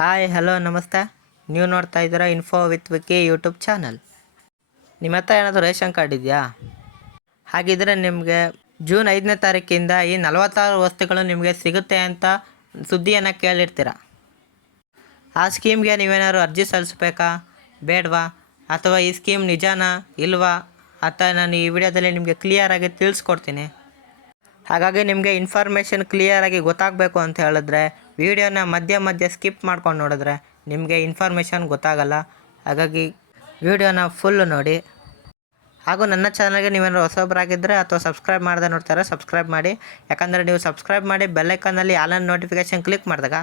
Hi hello ನಮಸ್ತೆ. ನೀವು ನೋಡ್ತಾ ಇದ್ದೀರಾ info with Vicky YouTube channel. ನಿಮ್ಮ ಹತ್ರ ಏನಾದರೂ ರೇಷನ್ ಕಾರ್ಡ್ ಇದೆಯಾ? ಹಾಗಿದ್ರೆ ನಿಮಗೆ ಜೂನ್ 5ನೇ ತಾರೀಕಿಂದ ಈ 46 ವಸ್ತುಗಳು ನಿಮಗೆ ಸಿಗುತ್ತೆ ಅಂತ ಸುದ್ದಿಯನ್ನು ಕೇಳಿರ್ತೀರ. ಆ ಸ್ಕೀಮ್ಗೆ ನೀವೇನಾದ್ರು ಅರ್ಜಿ ಸಲ್ಲಿಸ್ಬೇಕಾ ಬೇಡವಾ, ಅಥವಾ ಈ ಸ್ಕೀಮ್ ನಿಜಾನಾ ಇಲ್ವಾ ಅಂತ ನಾನು ಈ ವಿಡಿಯೋದಲ್ಲಿ ನಿಮಗೆ ಕ್ಲಿಯರಾಗಿ ತಿಳಿಸ್ಕೊಡ್ತೀನಿ. ಹಾಗಾಗಿ ನಿಮಗೆ ಇನ್ಫಾರ್ಮೇಷನ್ ಕ್ಲಿಯರಾಗಿ ಗೊತ್ತಾಗಬೇಕು ಅಂತ ಹೇಳಿದ್ರೆ ವಿಡಿಯೋನ ಮಧ್ಯೆ ಸ್ಕಿಪ್ ಮಾಡ್ಕೊಂಡು ನೋಡಿದ್ರೆ ನಿಮಗೆ ಇನ್ಫಾರ್ಮೇಷನ್ ಗೊತ್ತಾಗಲ್ಲ. ಹಾಗಾಗಿ ವಿಡಿಯೋನ ಫುಲ್ಲು ನೋಡಿ. ಹಾಗೂ ನನ್ನ ಚಾನಲ್ಗೆ ನೀವೇನಾದ್ರು ಹೊಸಬರಾಗಿದ್ದರೆ ಅಥವಾ ಸಬ್ಸ್ಕ್ರೈಬ್ ಮಾಡದೆ ನೋಡ್ತಾರೆ ಸಬ್ಸ್ಕ್ರೈಬ್ ಮಾಡಿ. ಯಾಕಂದರೆ ನೀವು ಸಬ್ಸ್ಕ್ರೈಬ್ ಮಾಡಿ ಬೆಲ್ಲೈಕನ್ನಲ್ಲಿ ಆಲ್ ನೋಟಿಫಿಕೇಷನ್ ಕ್ಲಿಕ್ ಮಾಡಿದಾಗ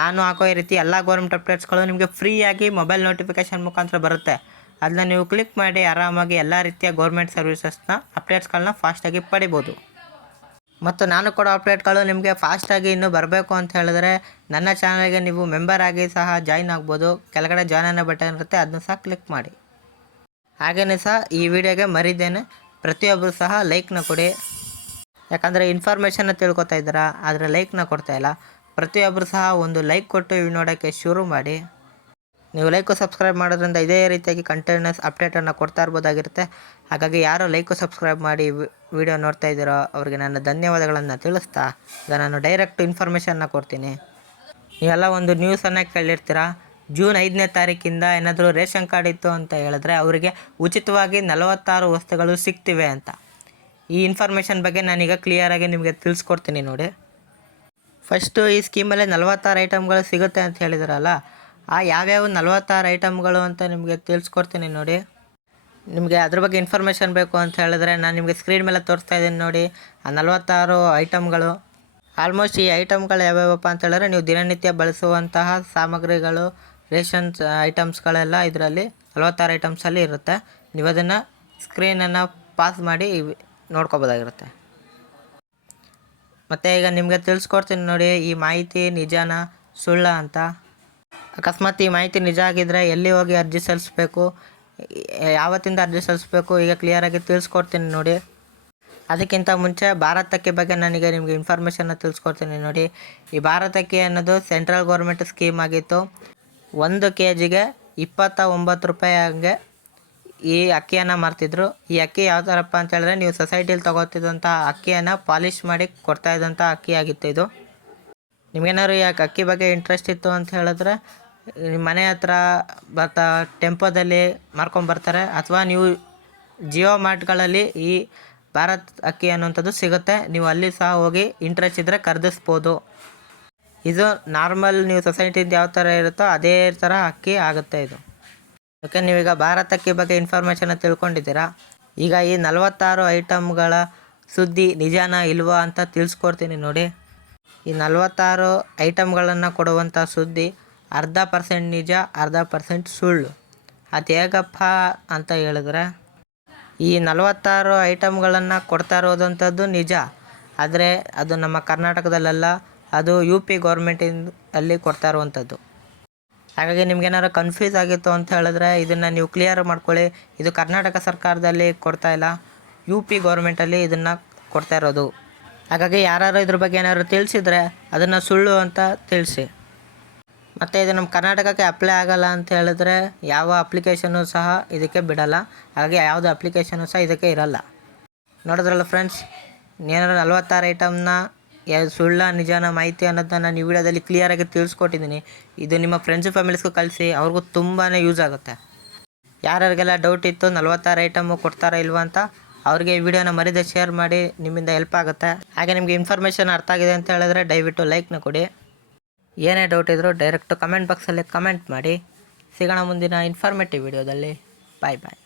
ನಾನು ಹಾಕೋ ಈ ರೀತಿ ಎಲ್ಲ ಗೌರ್ಮೆಂಟ್ ಅಪ್ಡೇಟ್ಸ್ಗಳು ನಿಮಗೆ ಫ್ರೀಯಾಗಿ ಮೊಬೈಲ್ ನೋಟಿಫಿಕೇಷನ್ ಮುಖಾಂತರ ಬರುತ್ತೆ. ಅದನ್ನ ನೀವು ಕ್ಲಿಕ್ ಮಾಡಿ ಆರಾಮಾಗಿ ಎಲ್ಲ ರೀತಿಯ ಗೌರ್ಮೆಂಟ್ ಸರ್ವಿಸಸ್ನ ಅಪ್ಡೇಟ್ಸ್ಗಳನ್ನ ಫಾಸ್ಟಾಗಿ ಪಡಿಬೋದು. ಮತ್ತು ನಾನು ಕೊಡೋ ಅಪ್ಡೇಟ್ಗಳು ನಿಮಗೆ ಫಾಸ್ಟಾಗಿ ಇನ್ನೂ ಬರಬೇಕು ಅಂತ ಹೇಳಿದ್ರೆ ನನ್ನ ಚಾನಲ್ಗೆ ನೀವು ಮೆಂಬರ್ ಆಗಿ ಸಹ ಜಾಯ್ನ್ ಆಗ್ಬೋದು. ಕೆಳಗಡೆ ಜಾಯ್ನ್ ಅನ್ನೋ ಬಟನ್ ಇರುತ್ತೆ, ಅದನ್ನು ಸಹ ಕ್ಲಿಕ್ ಮಾಡಿ. ಹಾಗೆಯೇ ಸಹ ಈ ವಿಡಿಯೋಗೆ ಮರಿದೇನೆ ಪ್ರತಿಯೊಬ್ಬರು ಸಹ ಲೈಕ್ನ ಕೊಡಿ. ಯಾಕಂದರೆ ಇನ್ಫಾರ್ಮೇಷನ್ನ ತಿಳ್ಕೊತಾ ಇದ್ದೀರಾ ಆದರೆ ಲೈಕ್ನ ಕೊಡ್ತಾಯಿಲ್ಲ. ಪ್ರತಿಯೊಬ್ಬರು ಸಹ ಒಂದು ಲೈಕ್ ಕೊಟ್ಟು ಇವು ನೋಡೋಕ್ಕೆ ಶುರು ಮಾಡಿ. ನೀವು ಲೈಕು ಸಬ್ಸ್ಕ್ರೈಬ್ ಮಾಡೋದ್ರಿಂದ ಇದೇ ರೀತಿಯಾಗಿ ಕಂಟಿನ್ಯೂಸ್ ಅಪ್ಡೇಟನ್ನು ಕೊಡ್ತಾ ಇರ್ಬೋದಾಗಿರುತ್ತೆ. ಹಾಗಾಗಿ ಯಾರು ಲೈಕು ಸಬ್ಸ್ಕ್ರೈಬ್ ಮಾಡಿ ವಿಡಿಯೋ ನೋಡ್ತಾ ಇದ್ದೀರೋ ಅವ್ರಿಗೆ ನಾನು ಧನ್ಯವಾದಗಳನ್ನು ತಿಳಿಸ್ತಾ ಈಗ ನಾನು ಡೈರೆಕ್ಟ್ ಇನ್ಫಾರ್ಮೇಷನ್ನ ಕೊಡ್ತೀನಿ. ನೀವೆಲ್ಲ ಒಂದು ನ್ಯೂಸನ್ನು ಕೇಳಿರ್ತೀರ, ಜೂನ್ 5ನೇ ತಾರೀಕಿಂದ ಏನಾದರೂ ರೇಷನ್ ಕಾರ್ಡ್ ಇತ್ತು ಅಂತ ಹೇಳಿದ್ರೆ ಅವರಿಗೆ ಉಚಿತವಾಗಿ 46 ವಸ್ತುಗಳು ಸಿಗ್ತಿವೆ ಅಂತ. ಈ ಇನ್ಫಾರ್ಮೇಷನ್ ಬಗ್ಗೆ ನಾನೀಗ ಕ್ಲಿಯರಾಗಿ ನಿಮಗೆ ತಿಳಿಸ್ಕೊಡ್ತೀನಿ ನೋಡಿ. ಫಸ್ಟು ಈ ಸ್ಕೀಮಲ್ಲಿ 46 ಐಟಮ್ಗಳು ಸಿಗುತ್ತೆ ಅಂತ ಹೇಳಿದ್ರಲ್ಲ, ಆ ಯಾವ್ಯಾವ 46 ಐಟಮ್ಗಳು ಅಂತ ನಿಮಗೆ ತಿಳಿಸ್ಕೊಡ್ತೀನಿ ನೋಡಿ. ನಿಮಗೆ ಅದ್ರ ಬಗ್ಗೆ ಇನ್ಫಾರ್ಮೇಷನ್ ಬೇಕು ಅಂತ ಹೇಳಿದ್ರೆ ನಾನು ನಿಮಗೆ ಸ್ಕ್ರೀನ್ ಮೇಲೆ ತೋರಿಸ್ತಾ ಇದ್ದೀನಿ ನೋಡಿ. ಆ 46 ಐಟಮ್ಗಳು ಆಲ್ಮೋಸ್ಟ್ ಈ ಐಟಮ್ಗಳು ಯಾವ್ಯಾವಪ್ಪ ಅಂತ ಹೇಳಿದ್ರೆ ನೀವು ದಿನನಿತ್ಯ ಬಳಸುವಂತಹ ಸಾಮಗ್ರಿಗಳು, ರೇಷನ್ ಐಟಮ್ಸ್ಗಳೆಲ್ಲ ಇದರಲ್ಲಿ 46 ಐಟಮ್ಸಲ್ಲಿ ಇರುತ್ತೆ. ನೀವು ಅದನ್ನು ಸ್ಕ್ರೀನನ್ನು ಪಾಸ್ ಮಾಡಿ ನೋಡ್ಕೋಬೋದಾಗಿರುತ್ತೆ. ಮತ್ತು ಈಗ ನಿಮಗೆ ತಿಳಿಸ್ಕೊಡ್ತೀನಿ ನೋಡಿ, ಈ ಮಾಹಿತಿ ನಿಜಾನ ಸುಳ್ಳ ಅಂತ. ಅಕಸ್ಮಾತ್ ಈ ಮಾಹಿತಿ ನಿಜ ಆಗಿದ್ದರೆ ಎಲ್ಲಿ ಹೋಗಿ ಅರ್ಜಿ ಸಲ್ಲಿಸ್ಬೇಕು, ಯಾವತ್ತಿಂದ ಅರ್ಜಿ ಸಲ್ಲಿಸ್ಬೇಕು ಈಗ ಕ್ಲಿಯರಾಗಿ ತಿಳಿಸ್ಕೊಡ್ತೀನಿ ನೋಡಿ. ಅದಕ್ಕಿಂತ ಮುಂಚೆ ಭಾರತ್ ಅಕ್ಕಿ ಬಗ್ಗೆ ನಾನೀಗ ನಿಮಗೆ ಇನ್ಫಾರ್ಮೇಷನ್ನ ತಿಳಿಸ್ಕೊಡ್ತೀನಿ ನೋಡಿ. ಈ ಭಾರತ್ ಅಕ್ಕಿ ಅನ್ನೋದು ಸೆಂಟ್ರಲ್ ಗೌರ್ಮೆಂಟ್ ಸ್ಕೀಮ್ ಆಗಿತ್ತು. 1 kgಗೆ 29 ರೂಪಾಯಿ ಹಂಗೆ ಈ ಅಕ್ಕಿಯನ್ನು ಮಾರ್ತಿದ್ರು. ಈ ಅಕ್ಕಿ ಯಾವ ಥರಪ್ಪ ಅಂತ ಹೇಳಿದ್ರೆ ನೀವು ಸೊಸೈಟಿಲಿ ತೊಗೋತಿದ್ದಂಥ ಅಕ್ಕಿಯನ್ನು ಪಾಲಿಷ್ ಮಾಡಿ ಕೊಡ್ತಾಯಿದ್ದಂಥ ಅಕ್ಕಿ ಆಗಿತ್ತು ಇದು. ನಿಮಗೇನಾದ್ರು ಈ ಅಕ್ಕಿ ಬಗ್ಗೆ ಇಂಟ್ರೆಸ್ಟ್ ಇತ್ತು ಅಂತ ಹೇಳಿದ್ರೆ ನಿಮ್ಮ ಮನೆ ಹತ್ರ ಟೆಂಪೋದಲ್ಲಿ ಮಾರ್ಕೊಂಬರ್ತಾರೆ, ಅಥವಾ ನೀವು ಜಿಯೋ ಮಾರ್ಟ್ಗಳಲ್ಲಿ ಈ ಭಾರತ್ ಅಕ್ಕಿ ಅನ್ನುವಂಥದ್ದು ಸಿಗುತ್ತೆ. ನೀವು ಅಲ್ಲಿ ಸಹ ಹೋಗಿ ಇಂಟ್ರೆಸ್ಟ್ ಇದ್ದರೆ ಖರೀದಿಸ್ಬೋದು. ಇದು ನಾರ್ಮಲ್ ನೀವು ಸೊಸೈಟಿದು ಯಾವ ಥರ ಇರುತ್ತೋ ಅದೇ ಥರ ಅಕ್ಕಿ ಆಗುತ್ತೆ ಇದು. ಓಕೆ, ನೀವೀಗ ಭಾರತ್ ಅಕ್ಕಿ ಬಗ್ಗೆ ಇನ್ಫಾರ್ಮೇಷನ್ನ ತಿಳ್ಕೊಂಡಿದ್ದೀರಾ. ಈಗ ಈ 46 ಐಟಮ್ಗಳ ಸುದ್ದಿ ನಿಜಾನ ಇಲ್ವಾ ಅಂತ ತಿಳಿಸ್ಕೊಡ್ತೀನಿ ನೋಡಿ. ಈ 46 ಐಟಮ್ಗಳನ್ನು ಕೊಡುವಂಥ ಸುದ್ದಿ 1/2% ನಿಜ 1/2% ಸುಳ್ಳು. ಅದು ಹೇಗಪ್ಪ ಅಂತ ಹೇಳಿದ್ರೆ, ಈ 46 ಐಟಮ್ಗಳನ್ನು ಕೊಡ್ತಾ ಇರೋದಂಥದ್ದು ನಿಜ, ಆದರೆ ಅದು ನಮ್ಮ ಕರ್ನಾಟಕದಲ್ಲ, ಅದು UP ಗೌರ್ಮೆಂಟಿಂದಲ್ಲಿ ಕೊಡ್ತಾ ಇರುವಂಥದ್ದು. ಹಾಗಾಗಿ ನಿಮ್ಗೇನಾದ್ರು ಕನ್ಫ್ಯೂಸ್ ಆಗಿತ್ತು ಅಂತ ಹೇಳಿದ್ರೆ ಇದನ್ನು ನೀವು ಕ್ಲಿಯರ್ ಮಾಡ್ಕೊಳ್ಳಿ. ಇದು ಕರ್ನಾಟಕ ಸರ್ಕಾರದಲ್ಲಿ ಕೊಡ್ತಾ ಇಲ್ಲ, UP ಗೌರ್ಮೆಂಟಲ್ಲಿ ಇದನ್ನು ಕೊಡ್ತಾ ಇರೋದು. ಹಾಗಾಗಿ ಯಾರು ಇದ್ರ ಬಗ್ಗೆ ಏನಾದ್ರು ತಿಳಿಸಿದ್ರೆ ಅದನ್ನು ಸುಳ್ಳು ಅಂತ ತಿಳಿಸಿ. ಮತ್ತು ಇದು ನಮ್ಮ ಕರ್ನಾಟಕಕ್ಕೆ ಅಪ್ಲೈ ಆಗಲ್ಲ ಅಂತ ಹೇಳಿದ್ರೆ ಯಾವ ಅಪ್ಲಿಕೇಶನ್ನು ಸಹ ಇದಕ್ಕೆ ಬಿಡಲ್ಲ. ಹಾಗಾಗಿ ಯಾವುದೇ ಅಪ್ಲಿಕೇಶನ್ನು ಸಹ ಇದಕ್ಕೆ ಇರಲ್ಲ. ನೋಡಿದ್ರಲ್ಲ ಫ್ರೆಂಡ್ಸ್, ಏನಾದ್ರು 46 ಐಟಮ್ನ ಸುಳ್ಳ ನಿಜಾನ ಮಾಹಿತಿ ಅನ್ನೋದನ್ನ ನಾನು ಈ ವಿಡಿಯೋದಲ್ಲಿ ಕ್ಲಿಯರಾಗಿ ತಿಳಿಸ್ಕೊಟ್ಟಿದ್ದೀನಿ. ಇದು ನಿಮ್ಮ ಫ್ರೆಂಡ್ಸು ಫ್ಯಾಮಿಲೀಸ್ಗೂ ಕಳಿಸಿ, ಅವ್ರಿಗೂ ತುಂಬಾ ಯೂಸ್ ಆಗುತ್ತೆ. ಯಾರ್ಯಾರಿಗೆಲ್ಲ ಡೌಟ್ ಇತ್ತು 46 ಐಟಮು ಕೊಡ್ತಾರಾ ಇಲ್ವಾ ಅಂತ ಅವ್ರಿಗೆ ಈ ವಿಡಿಯೋನ ಮರಿದೇ ಶೇರ್ ಮಾಡಿ, ನಿಮ್ಮಿಂದ ಹೆಲ್ಪ್ ಆಗುತ್ತೆ. ಹಾಗೆ ನಿಮಗೆ ಇನ್ಫಾರ್ಮೇಷನ್ ಅರ್ಥ ಆಗಿದೆ ಅಂತ ಹೇಳಿದ್ರೆ ದಯವಿಟ್ಟು ಲೈಕ್ನ ಕೊಡಿ. ಏನೇ ಡೌಟ್ ಇದ್ದರೂ ಡೈರೆಕ್ಟು ಕಮೆಂಟ್ ಬಾಕ್ಸಲ್ಲಿ ಕಮೆಂಟ್ ಮಾಡಿ. ಸಿಗೋಣ ಮುಂದಿನ ಇನ್ಫಾರ್ಮೇಟಿವ್ ವಿಡಿಯೋದಲ್ಲಿ. ಬಾಯ್ ಬಾಯ್.